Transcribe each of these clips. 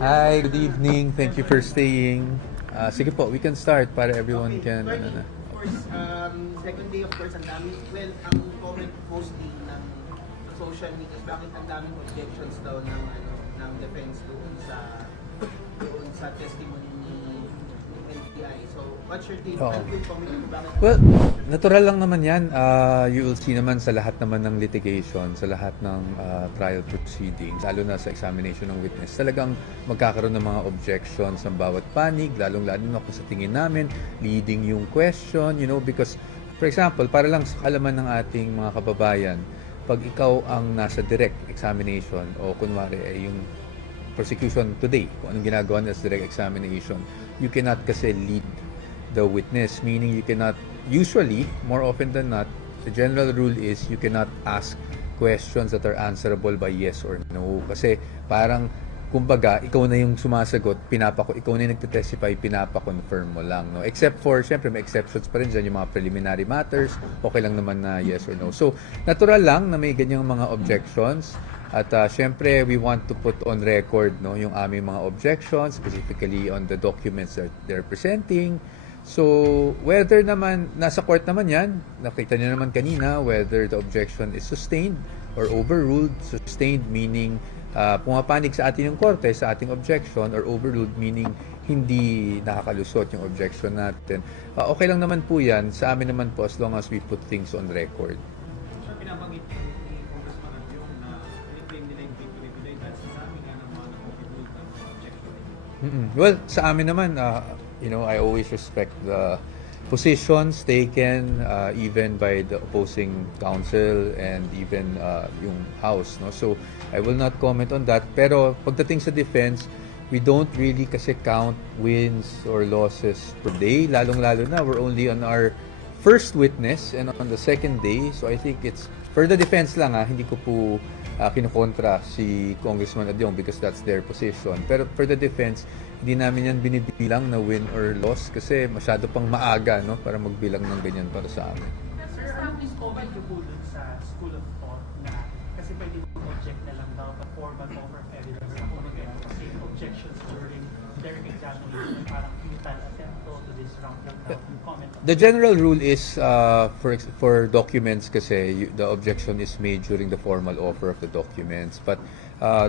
Hi, good evening. Thank you for staying. Sige po, we can start para everyone can... Bernie, of course, second day of course, ang dami, well, ang comment mostly ng social media, bakit ang daming objections daw ng defense doon sa testimony ni NBI. So, what's your take? Ano yung comment mo? Bakit? Well, natural lang naman yan. You will see naman sa lahat naman ng litigation, sa lahat ng trial proceedings, lalo na sa examination ng witness, talagang magkakaroon ng mga objections ang bawat panig, lalong-lalo na kung sa tingin namin, leading yung question, because, for example, para lang sa kalaman ng ating mga kababayan, pag ikaw ang nasa direct examination o kunwari ay yung prosecution today, kung anong ginagawa nila sa direct examination, you cannot kasi lead the witness, meaning you cannot, usually, more often than not, the general rule is you cannot ask questions that are answerable by yes or no. Kasi parang, kumbaga, ikaw na yung sumasagot, ikaw na yung nagtitestify, pinapa-confirm mo lang. No? Except for, syempre, may exceptions pa rin dyan, yung mga preliminary matters, okay lang naman na yes or no. So, natural lang na may ganyang mga objections. At syempre, we want to put on record yung aming mga objections, specifically on the documents that they're presenting. So, whether naman, nasa court naman yan, nakita niyo naman kanina, whether the objection is sustained or overruled. Sustained meaning pumapanig sa atin yung korte sa ating objection, or overruled meaning hindi nakakalusot yung objection natin. Okay lang naman po yan, sa amin naman po as long as we put things on record. Sir, pinabanggit ni Congressman Abyong na claim nila yung victory dahil sa dami nga ng mga nag-overruled na mga objection. Well, sa amin naman, I always respect the positions taken even by the opposing counsel and even yung House. No? So, I will not comment on that. Pero pagdating sa defense, we don't really kasi count wins or losses per day. Lalong-lalo na, we're only on our first witness and on the second day. So, I think it's, for the defense lang hindi ko po kinukontra si Congressman Abyong because that's their position. Pero for the defense, hindi namin yan binibilang na win or loss kasi masyado pang maaga para magbilang ng ganyan para sa amin. Sir, ano is comment yung bulod sa school of thought na kasi pwede mo-object na lang daw but formal offer of evidence na kung kasi objections during their examination parang futile attempt to disrupt the comment. The general rule is for documents kasi the objection is made during the formal offer of the documents, but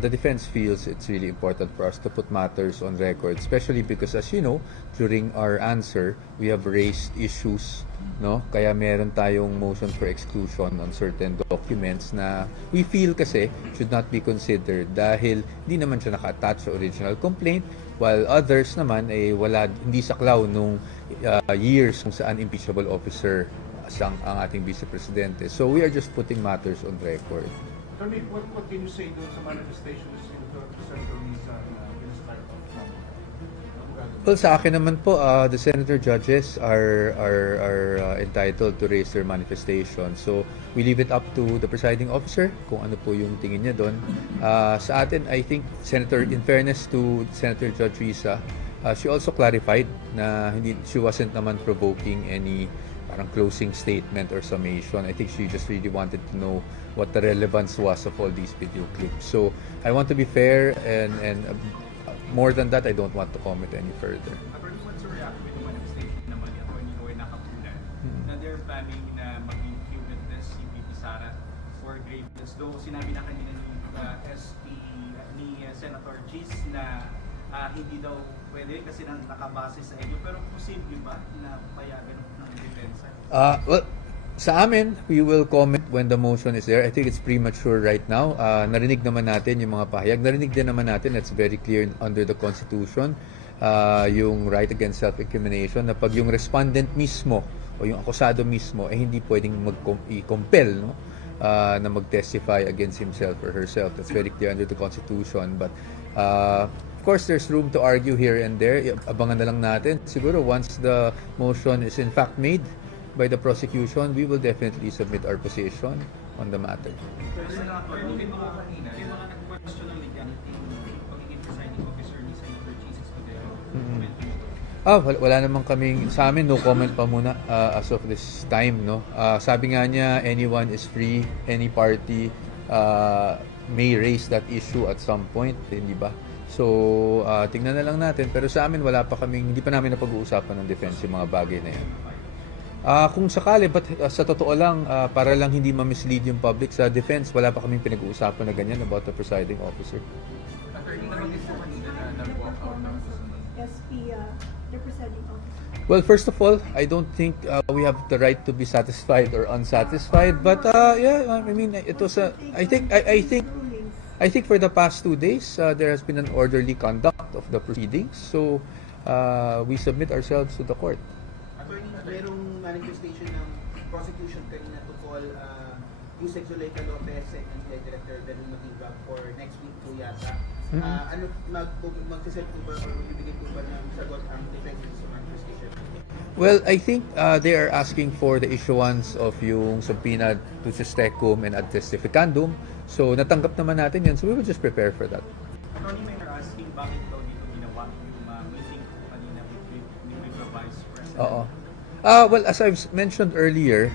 the defense feels it's really important for us to put matters on record, especially because, as you know, during our answer, we have raised issues, kaya meron tayong motion for exclusion on certain documents na we feel kasi should not be considered dahil hindi naman siya naka-attach sa original complaint, while others naman hindi saklaw nung years kung saan impeachable officer ang ating Vice Presidente. So we are just putting matters on record. Attorney, what can you say doon sa manifestations in Senator Risa na pinastart off ng Well, sa akin naman po, the senator judges are entitled to raise their manifestation. So, we leave it up to the presiding officer kung ano po yung tingin niya doon. Sa atin, I think, in fairness to Senator Judge Risa, she also clarified na she wasn't naman provoking any parang closing statement or summation. I think she just really wanted to know what the relevance was of all these video clips. So, I want to be fair and more than that, I don't want to comment any further. Pero what's your reaction with the manifestation naman ni Atty. Roy Nakapulan na they're planning na maging witness si VP Sara for graveness. Though sinabi na kanina ni Senator Gis na hindi daw pwede kasi nakabase sa inyo. Pero posible ba na payagan ng depensa? Well, sa amin, we will comment when the motion is there. I think it's premature right now. Narinig naman natin yung mga pahayag. Narinig din naman natin, that's very clear under the Constitution, yung right against self-incrimination, na pag yung respondent mismo o yung akusado mismo hindi pwedeng i-compel na mag-testify against himself or herself. That's very clear under the Constitution. But of course, there's room to argue here and there. Abangan na lang natin. Siguro once the motion is in fact made by the prosecution, we will definitely submit our position on the matter. Pero Senator, may mga kanina, may mga nag-question ng legality ng pagiging presiding officer ni Senator Jesus Cordero. Wala naman kaming, sa amin, no comment pa muna as of this time. Sabi nga niya, anyone is free, any party may raise that issue at some point, hindi ba? So, tingnan na lang natin. Pero sa amin, hindi pa namin napag-uusapan ng defense yung mga bagay na yan. Kung sakali, but sa totoo lang, para lang hindi ma-mislead yung public sa defense, wala pa kaming pinag-uusapan na ganyan about the presiding officer. Attorney, nabanggit po kanina na nag-walk out ng SP, the presiding officer. Well, first of all, I don't think we have the right to be satisfied or unsatisfied. But yeah, I mean, it was I think for the past 2 days, there has been an orderly conduct of the proceedings. So we submit ourselves to the court. Attorney, merong manifestation ng prosecution kanina to call Yusek Zuleika Lopez and Director Daryl Matiga for next week po yata. Ano, mag-set po ba or bibigay po ba ng sagot ang defense sa manifestation? Well, I think they are asking for the issuance of yung subpoena tusis tecum and ad testificandum. So natanggap naman natin yan. So we will just prepare for that. Attorney, may asking bakit daw dito ginawa yung meeting ko kanina with the Vice President. Oo. Well, as I've mentioned earlier,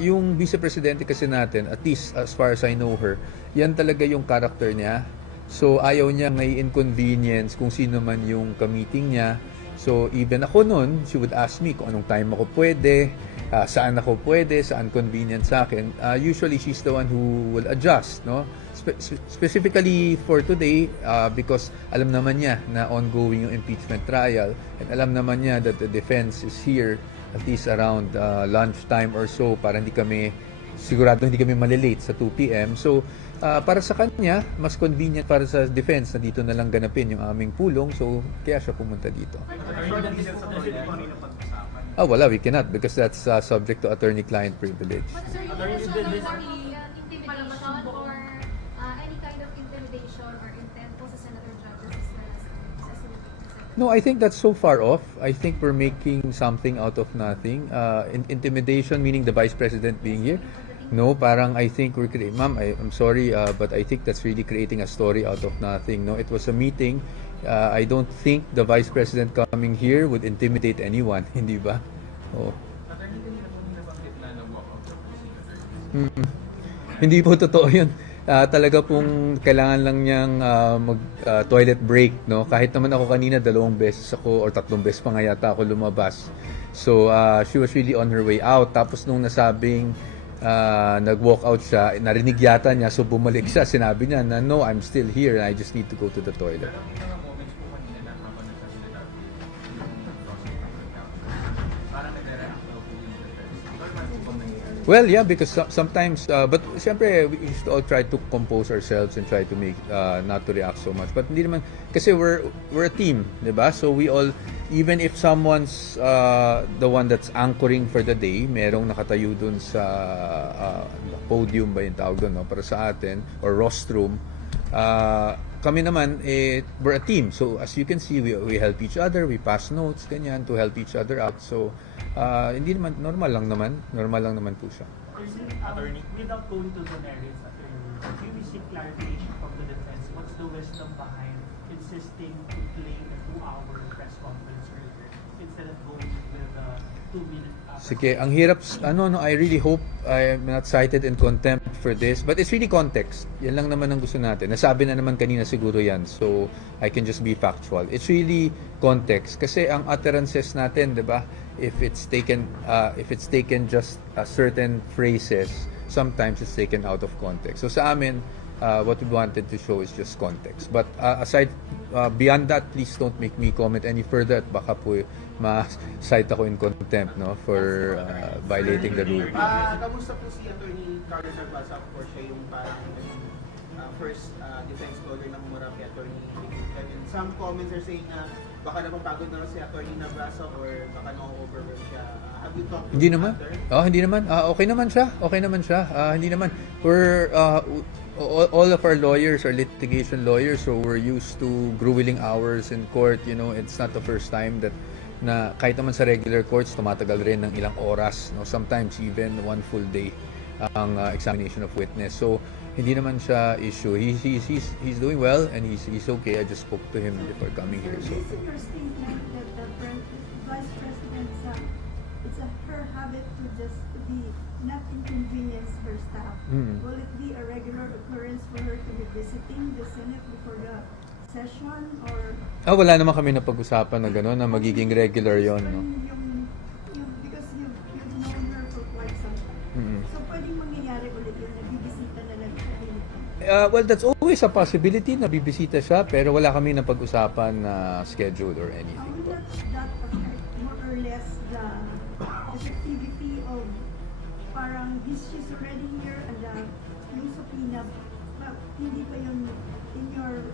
yung Vice Presidente kasi natin, at least as far as I know her, yan talaga yung character niya. So, ayaw niya may inconvenience kung sino man yung ka-meeting niya. So, even ako nun, she would ask me kung anong time ako pwede, saan ako pwede, saan convenient sa akin. Usually, she's the one who will adjust, no? Specifically for today, because alam naman niya na ongoing yung impeachment trial, and alam naman niya that the defense is here at least around lunchtime or so para hindi kami malilate sa 2 p.m. So, para sa kanya, mas convenient para sa defense na dito na lang ganapin yung aming pulong. So, kaya siya pumunta dito. Attorney, hindi sa toilet kanina pag-usapan. Wala, we cannot because that's subject to attorney-client privilege. But sir, you also don't worry intimidation or any kind of intimidation or intent po sa Senator Judges as well as sa Senator. No, I think that's so far off. I think we're making something out of nothing. Intimidation, meaning the Vice President being here. No, parang I think we're creating, ma'am, I'm sorry, but I think that's really creating a story out of nothing. No, it was a meeting. I don't think the Vice President coming here would intimidate anyone, hindi ba? Oh. Attorney, kanina po nabanggit na nag-walk out ng President. Hindi po totoo yun. Talaga pong kailangan lang niyang mag-toilet break, no? Kahit naman ako kanina 2 beses ako or 3 beses pa nga yata ako lumabas. So, she was really on her way out. Tapos nung nasabing nag-walk out siya, narinig yata niya, so bumalik siya. Sinabi niya na, no, I'm still here and I just need to go to the toilet. Pero may mga moments po kanina na habang nagsasalita yung prosecutor, parang nag-react daw po yung defense. Ikaw naman po bang nangyayari? Well, yeah, because sometimes, but siyempre, we used to all try to compose ourselves and try to make, not to react so much. But hindi naman, kasi we're a team, di ba? So we all, even if someone's the one that's anchoring for the day, merong nakatayo dun sa podium ba yung tawag dun, no? Para sa atin, or rostrum, kami naman, we're a team. So as you can see, we help each other, we pass notes, ganyan, to help each other out. So, hindi naman, normal lang naman po siya. Attorney, without going to the merits, attorney, can we seek clarification from the defense? What's the wisdom behind insisting to play a 2-hour press conference earlier instead of going with a 2-minute? Sige, ang hirap, I really hope I'm not cited in contempt for this. But it's really context. Yan lang naman ang gusto natin. Nasabi na naman kanina siguro yan. So, I can just be factual. It's really context. Kasi ang utterances natin, di ba, if it's taken just certain phrases, sometimes it's taken out of context. So sa amin, what we wanted to show is just context. But beyond that, please don't make me comment any further at baka po ma-cite ako in contempt, no, for violating the rule. Kamusta po si Attorney Carlo Narvaza? Of course, siya yung parang first defense lawyer ng Murapy, Attorney Vic. And some comments are saying na baka napapagod na si Attorney Narvaza or baka na-overwhelm siya. Have you talked to Hindi him naman. after? Hindi naman. Okay naman siya. Hindi naman. We're all of our lawyers are litigation lawyers, so we're used to grueling hours in court. You know, it's not the first time that na kahit naman sa regular courts tumatagal rin ng ilang oras, no, sometimes even 1 full day ang examination of witness. So hindi naman siya issue. He's doing well and he's okay. I just spoke to him before coming here. So It's interesting that the Vice President, it's her habit to just be not inconvenience her staff. Will it be a regular occurrence for her to be visiting the Senate before the session or Wala naman kami napag-usapan na gano'n, na magiging regular yon, no? Because you've known her for quite some time. Mm-mm. So pwedeng mangyayari ulit yun, nabibisita na lang siya. Well, that's always a possibility na bibisita siya, pero wala kami napag-usapan na schedule or anything. Will that affect more or less the effectivity of parang she's already here and yung subpoena, hindi pa yun, in your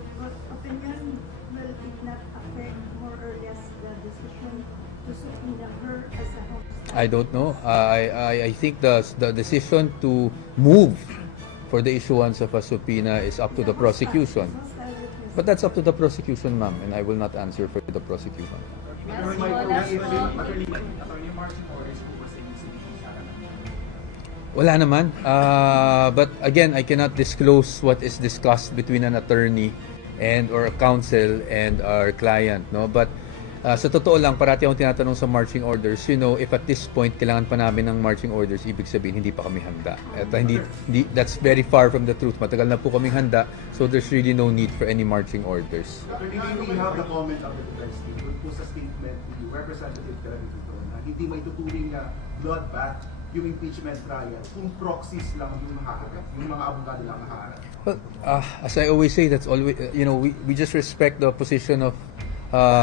opinion, will it not affect more or less the decision to subpoena her as a host? I don't know. I think the decision to move for the issuance of a subpoena is up to the prosecution. But that's up to the prosecution, ma'am, and I will not answer for the prosecution. Attorney marching orders po ba sa inyo si VP Sara? Wala naman. But again, I cannot disclose what is discussed between an attorney and or a counsel and our client, no? But sa totoo lang, parati akong tinatanong sa marching orders, if at this point kailangan pa namin ng marching orders, ibig sabihin hindi pa kami handa. At hindi, that's very far from the truth. Matagal na po kaming handa, so there's really no need for any marching orders. Attorney, we have the comment of the defense team doon po sa statement ni Representative Caravi dito na hindi maituturing na bloodbath yung impeachment trial kung proxies lang yung mahaharap, yung mga abogado lang mahaharap. Well, as I always say, that's always, we just respect the position of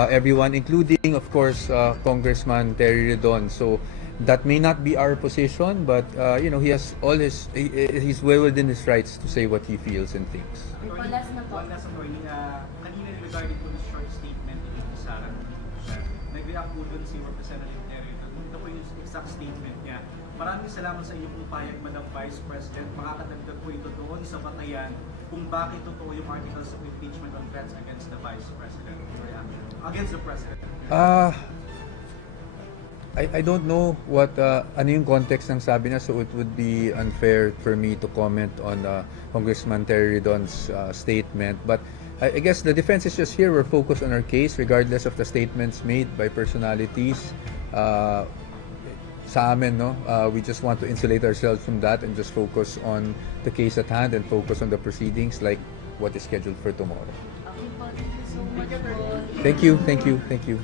everyone, including, of course, Congressman Terry Redon. So that may not be our position, but he has all he's well within his rights to say what he feels and thinks. One last attorney, kanina regarding po the short statement ni VP Sara, nag-react po doon si Representative Terry. Ito po yung exact statement niya. Maraming salamat sa iyo pong payag, Madam Vice President. Makakadagdag po ito doon sa batayan kung bakit totoo yung articles of impeachment on threats against the Vice President. Against the President. I don't know what ano yung context ng sabi niya, so it would be unfair for me to comment on Congressman Terry Redon's statement. But I guess the defense is just here. We're focused on our case regardless of the statements made by personalities. Sa amin, no? We just want to insulate ourselves from that and just focus on the case at hand and focus on the proceedings like what is scheduled for tomorrow. Okay po, thank you so much po. Thank you.